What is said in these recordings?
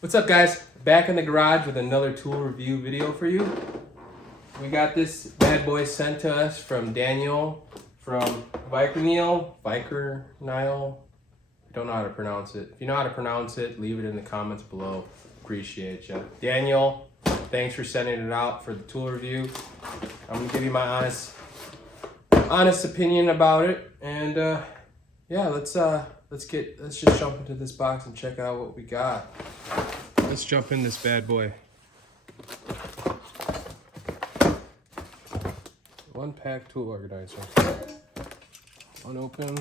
What's up, guys? Back in the garage with another tool review video for you. We got this bad boy sent to us from Daniel from Viker Nile. I don't know how to pronounce it. If you know how to pronounce it, leave it in the comments below. Appreciate you. Daniel, thanks for sending it out for the tool review. I'm gonna give you my honest opinion about it, and yeah, let's just jump into this box and check out what we got. Let's jump in this bad boy. One pack tool organizer. Unopened.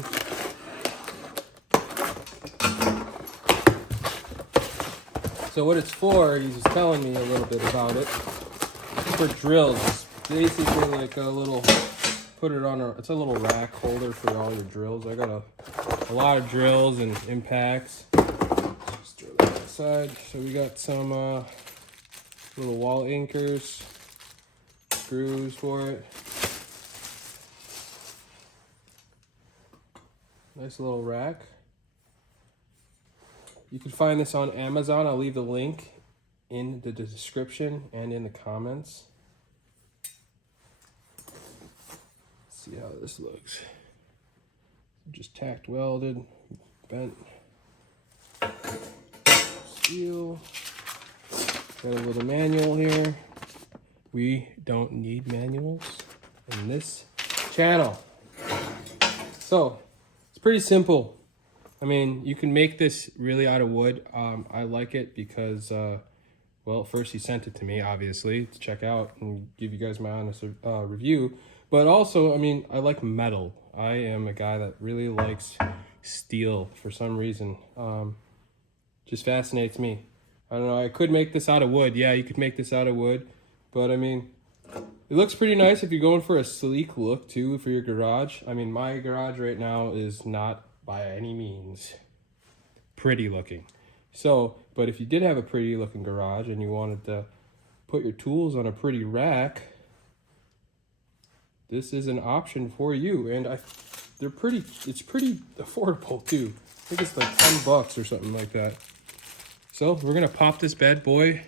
So what it's for, he's just telling me a little bit about it. It's for drills. It's basically like a little, it's a little rack holder for all your drills. I got a lot of drills and impacts. Just throw that aside. So we got some little wall anchors, screws for it. Nice little rack. You can find this on Amazon. I'll leave the link in the description and in the comments. Let's see how this looks. Just tacked welded, bent steel. Got a little manual here. We don't need manuals in this channel. So it's pretty simple. I mean, you can make this really out of wood. I like it because, well, first he sent it to me, obviously, to check out and give you guys my honest review. But also, I mean, I like metal. I am a guy that really likes steel for some reason. Just fascinates me. I don't know, I could make this out of wood. Yeah, you could make this out of wood. But, I mean, it looks pretty nice if you're going for a sleek look, too, for your garage. I mean, my garage right now is not by any means pretty looking. So, but if you did have a pretty looking garage and you wanted to put your tools on a pretty rack, this is an option for you. And it's pretty affordable too. I think it's like $10 or something like that. So we're gonna pop this bad boy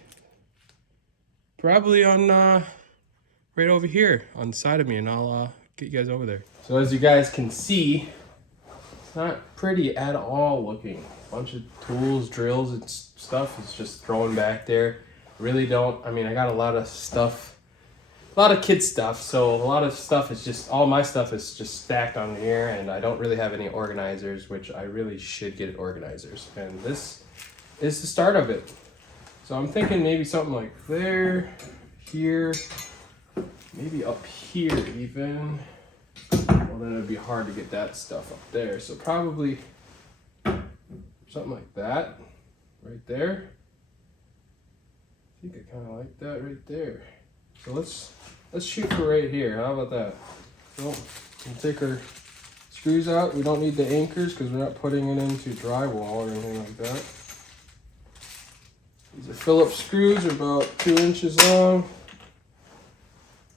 probably on right over here on the side of me, and I'll get you guys over there. So as you guys can see, it's not pretty at all looking. Bunch of tools, drills, and stuff is just thrown back there. Really don't, I mean, I got a lot of stuff, a lot of kid stuff, so a lot of stuff is just, all my stuff is just stacked on here, and I don't really have any organizers, which I really should get organizers. And this is the start of it. So I'm thinking maybe something like there, here, maybe up here even. Well, then it'd be hard to get that stuff up there. So probably something like that right there. I think I kind of like that right there. So let's shoot for right here. How about that? Well, we'll take our screws out. We don't need the anchors because we're not putting it into drywall or anything like that. These are Phillips screws, are about 2 inches long.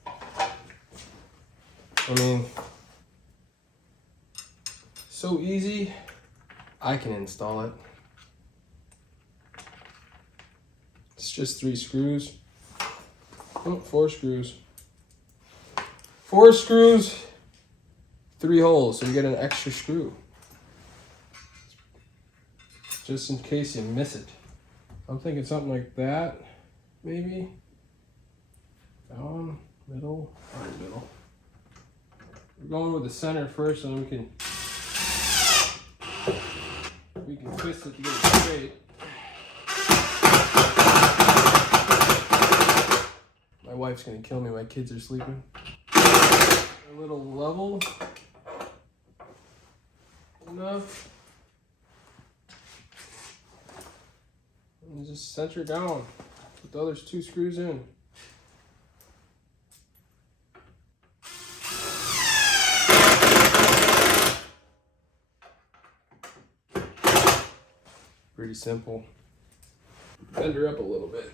I mean, so easy. I can install it. It's just 3 screws. Oh, 4 screws. 4 screws, 3 holes, so you get an extra screw. Just in case you miss it. I'm thinking something like that, maybe. Down, middle, or middle. We're going with the center first, and we can twist it to get it straight. My wife's gonna kill me. My kids are sleeping. A little level enough, and just center down. Put the other 2 screws in. Pretty simple. Bend her up a little bit.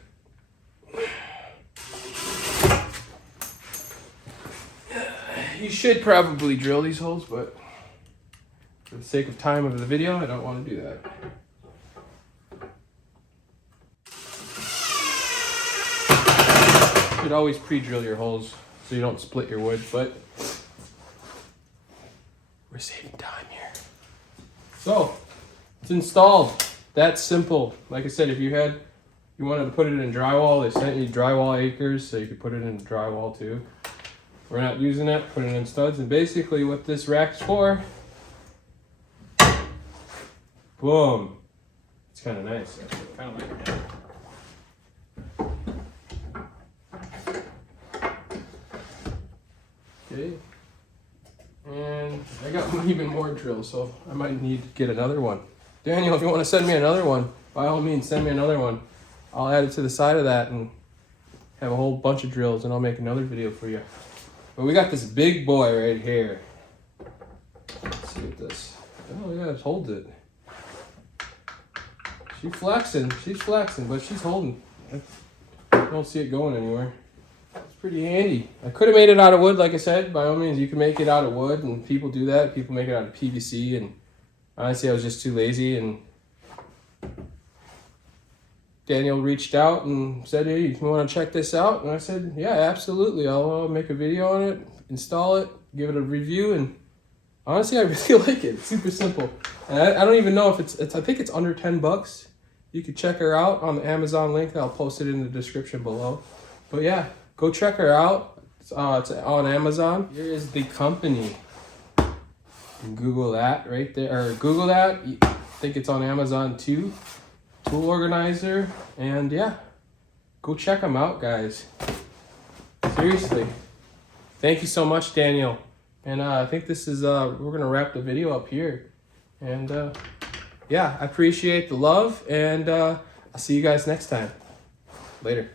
You should probably drill these holes, but for the sake of time of the video, I don't want to do that. should always pre-drill your holes so you don't split your wood, but we're saving time here. So it's installed. That's simple. Like I said, if you wanted to put it in drywall, they sent you drywall acres, so you could put it in drywall too. We're not using that, put it in studs, and basically what this rack's for, boom. It's kind of nice, actually. I kind of like it. Okay. And I got even more drills, so I might need to get another one. Daniel, if you want to send me another one, by all means, send me another one. I'll add it to the side of that and have a whole bunch of drills, and I'll make another video for you. But we got this big boy right here. Let's see what this. Oh yeah, it holds it. She's flexing, but she's holding. I don't see it going anywhere. It's pretty handy. I could have made it out of wood, like I said. By all means, you can make it out of wood, and people do that. People make it out of PVC, and honestly, I was just too lazy. And Daniel reached out and said, "Hey, you want to check this out?" And I said, "Yeah, absolutely. I'll make a video on it, install it, give it a review." And honestly, I really like it. It's super simple. And I don't even know if it's I think it's under $10. You could check her out on the Amazon link. I'll post it in the description below. But yeah, go check her out. It's on Amazon. Here is the company. You can Google that right there, or Google that. I think it's on Amazon too. Tool organizer, and yeah, go check them out, guys. Seriously. Thank you so much, Daniel. And I think this is we're gonna wrap the video up here. And yeah, I appreciate the love, and I'll see you guys next time. Later.